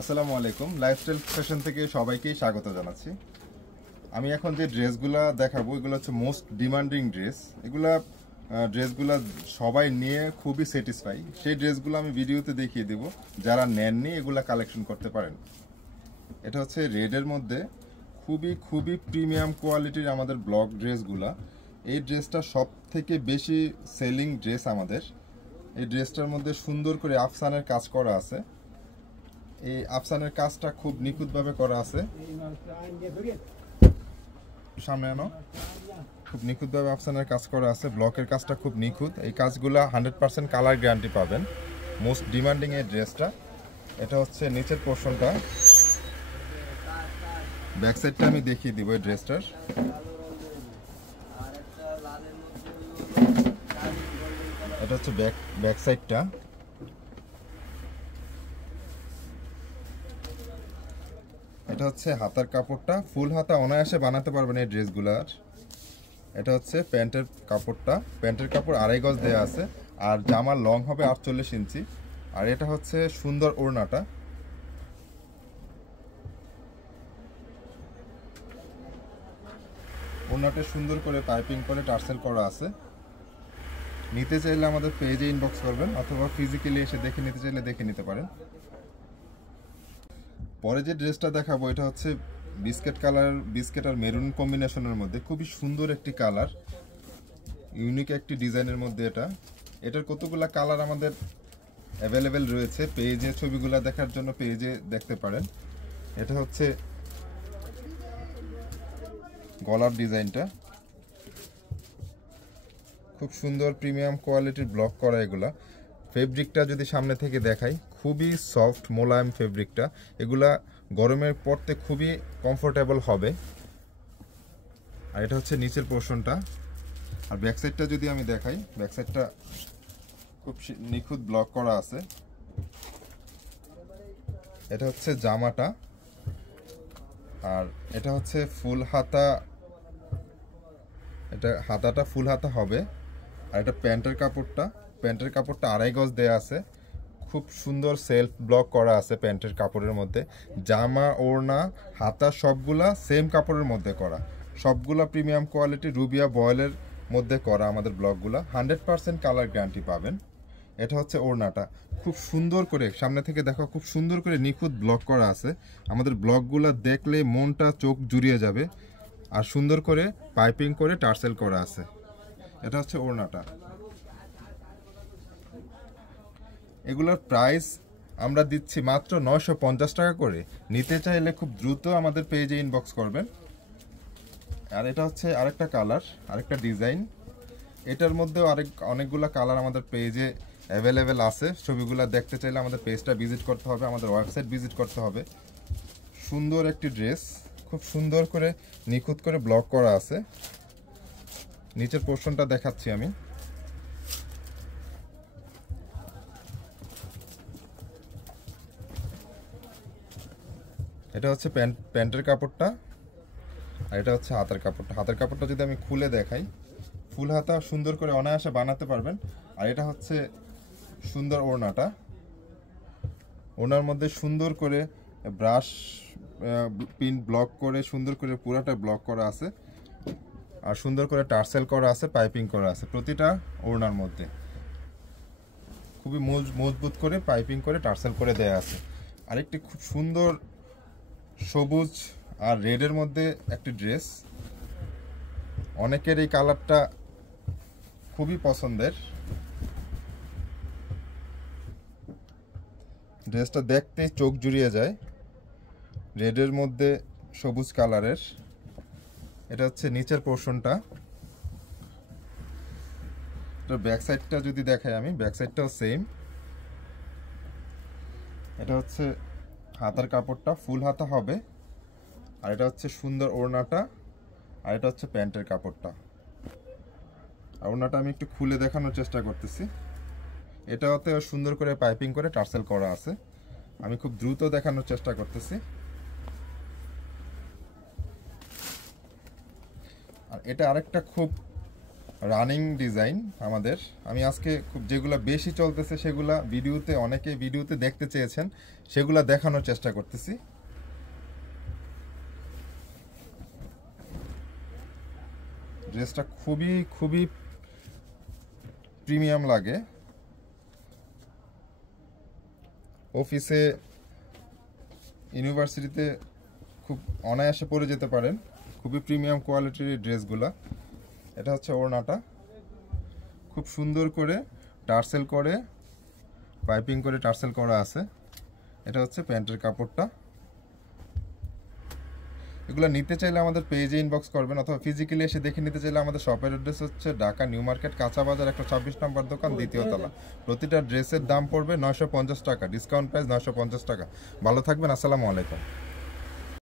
আসসালামু আলাইকুম, lifestyle fashion থেকে সবাইকে স্বাগত জানাচ্ছি। আমি এখন যে ড্রেসগুলো দেখাবো এগুলো হচ্ছে মোস্ট ডিমান্ডিং ড্রেস। এগুলা ড্রেসগুলো সবাই নিয়ে খুবই স্যাটিসফাই। সেই ড্রেসগুলো আমি ভিডিওতে দেখিয়ে দেব, যারা নেননি এগুলা কালেকশন করতে পারেন। এটা হচ্ছে রেডের মধ্যে খুবই প্রিমিয়াম কোয়ালিটির আমাদের ব্লক ড্রেসগুলা। এই ড্রেসটা সব থেকে বেশি সেলিং ড্রেস আমাদের। এই ড্রেসটার মধ্যে সুন্দর করে আফসানের কাজ করা আছে। এই আফসানের কাজটা খুব নিখুঁতভাবে করা আছে। সামনে আনো। খুব নিখুঁতভাবে আফসানের কাজ করা আছে। ব্লকের কাজটা খুব নিখুঁত। এই কাজগুলো 100% কালার গ্যারান্টি পাবেন। মোস্ট ডিমান্ডিং এই ড্রেসটা। এটা হচ্ছে নিচের পোর্শনটা। ব্যাক সাইডটা আমি দেখিয়ে দিব এই ড্রেসটার। এটা হচ্ছে ব্যাক সাইডটা। এটা হচ্ছে হাতার কাপড়টা, ফুল হাতা অনায়াসে বানাতে পারবেন এই ড্রেসগুলার। এটা হচ্ছে প্যান্টের কাপড়টা, প্যান্টের কাপড় 2.5 গজ দেওয়া আছে, আর জামার লং হবে 48 ইঞ্চি। আর এটা হচ্ছে সুন্দর ওড়নাটা। ওড়নাটা সুন্দর করে পাইপিং করে টার্সেল করা আছে। নিতে চাইলে আমাদের পেজে ইনবক্স করবেন, অথবা ফিজিক্যালি এসে দেখে নিতে চাইলে দেখে নিতে পারেন। পরে যে ড্রেসটা দেখাবো এটা হচ্ছে বিস্কেট আর মেরুন কম্বিনেশনের মধ্যে খুবই সুন্দর একটি কালার, ইউনিক একটি ডিজাইনের মধ্যে। এটার কতগুলা কালার আমাদের অ্যাভেলেবেল রয়েছে। পেজে ছবিগুলো দেখার জন্য পেজে দেখতে পারেন। এটা হচ্ছে গলার ডিজাইনটা, খুব সুন্দর প্রিমিয়াম কোয়ালিটির ব্লক করা। এগুলা ফেব্রিকটা যদি সামনে থেকে দেখাই, খুবই সফট মোলায়েম ফেব্রিকটা। এগুলা গরমে পরতে খুবই কমফোর্টেবল হবে। আর এটা হচ্ছে নিচের পোর্শনটা। আর ব্যাক সাইডটা যদি আমি দেখাই, ব্যাক সাইডটা খুব নিখুঁত ব্লক করা আছে। এটা হচ্ছে জামাটা, আর এটা হচ্ছে ফুল হাতা। এটা হাতাটা ফুল হাতা হবে। আর এটা প্যান্টের কাপড়টা 2.5 গজ দেয়া আছে। খুব সুন্দর সেলফ ব্লক করা আছে প্যান্টের কাপড়ের মধ্যে। জামা, ওড়না, হাতা সবগুলা সেম কাপড়ের মধ্যে করা, সবগুলা প্রিমিয়াম কোয়ালিটি রুবিয়া বয়েলের মধ্যে করা আমাদের ব্লকগুলা। 100% কালার গ্যারান্টি পাবেন। এটা হচ্ছে ওড়নাটা, খুব সুন্দর করে সামনে থেকে দেখো, খুব সুন্দর করে নিখুঁত ব্লক করা আছে। আমাদের ব্লকগুলো দেখলে মনটা চোখ জুড়িয়ে যাবে। আর সুন্দর করে পাইপিং করে টার্সেল করা আছে। এটা হচ্ছে ওড়নাটা। এগুলোর প্রাইস আমরা দিচ্ছি মাত্র 950 টাকা করে। নিতে চাইলে খুব দ্রুত আমাদের পেজে ইনবক্স করবেন। আর এটা হচ্ছে আরেকটা কালার, আরেকটা ডিজাইন। এটার মধ্যেও অনেকগুলো কালার আমাদের পেজে অ্যাভেলেবেল আছে। ছবিগুলো দেখতে চাইলে আমাদের পেজটা ভিজিট করতে হবে, আমাদের ওয়েবসাইট ভিজিট করতে হবে। সুন্দর একটি ড্রেস, খুব সুন্দর করে নিখুঁত করে ব্লক করা আছে। নিচের পোর্শনটা দেখাচ্ছি আমি। এটা হচ্ছে প্যান্টের কাপড়টা, আর এটা হচ্ছে হাতের কাপড়টা। হাতের কাপড়টা যদি আমি খুলে দেখাই, ফুল হাতা সুন্দর করে অনায়াসে বানাতে পারবেন। আর এটা হচ্ছে সুন্দর ওড়নাটা। ওড়নার মধ্যে সুন্দর করে ব্রাশ পিন ব্লক করে সুন্দর করে পুরাটা ব্লক করা আছে। আর সুন্দর করে টার্সেল করা আছে, পাইপিং করা আছে প্রতিটা ওড়নার মধ্যে। খুবই মজবুত করে পাইপিং করে টার্সেল করে দেয়া আছে। আরেকটি খুব সুন্দর সবুজ আর রেডের মধ্যে একটি ড্রেস। অনেকের এই কালারটা খুবই পছন্দের। ড্রেসটা দেখতে চোখ জুড়িয়ে যায়, রেডের মধ্যে সবুজ কালারের। এটা হচ্ছে নিচের পোর্শনটা। এটা ব্যাক সাইডটা যদি দেখাই আমি, ব্যাক সাইডটাও সেম। এটা হচ্ছে হাতার কাপড়টা, ফুল হাতা হবে। আর এটা হচ্ছে সুন্দর ওড়নাটা। আর এটা হচ্ছে প্যান্টের কাপড়টা। আর ওড়নাটা আমি একটু খুলে দেখানোর চেষ্টা করতেছি। এটাতে সুন্দর করে পাইপিং করে টার্সেল করা আছে। আমি খুব দ্রুত দেখানোর চেষ্টা করতেছি। আর এটা আরেকটা খুব রানিং ডিজাইন আমাদের। আমি আজকে খুব যেগুলা বেশি চলতেছে সেগুলা ভিডিওতে, অনেকে ভিডিওতে দেখতে চেয়েছেন, সেগুলা দেখানোর চেষ্টা করতেছি। ড্রেসটা খুবই খুবই প্রিমিয়াম লাগে। অফিসে, ইউনিভার্সিটিতে খুব অনায়াসে পরে যেতে পারেন। খুবই প্রিমিয়াম কোয়ালিটির এই ড্রেসগুলা। এটা হচ্ছে ওড়নাটা, খুব সুন্দর করে টার্সেল করে, পাইপিং করে টার্সেল করা আছে। এটা হচ্ছে প্যান্টের কাপড়টা। এগুলো নিতে চাইলে আমাদের পেজে ইনবক্স করবেন, অথবা ফিজিক্যালি এসে দেখে নিতে চাইলে আমাদের শপের অ্যাড্রেস হচ্ছে ঢাকা নিউ মার্কেট কাঁচা বাজার 126 নম্বর দোকান, দ্বিতীয় তলা। প্রতিটা ড্রেসের দাম পড়বে 950 টাকা, ডিসকাউন্ট প্রাইস 950 টাকা। ভালো থাকবেন, আসসালামু আলাইকুম।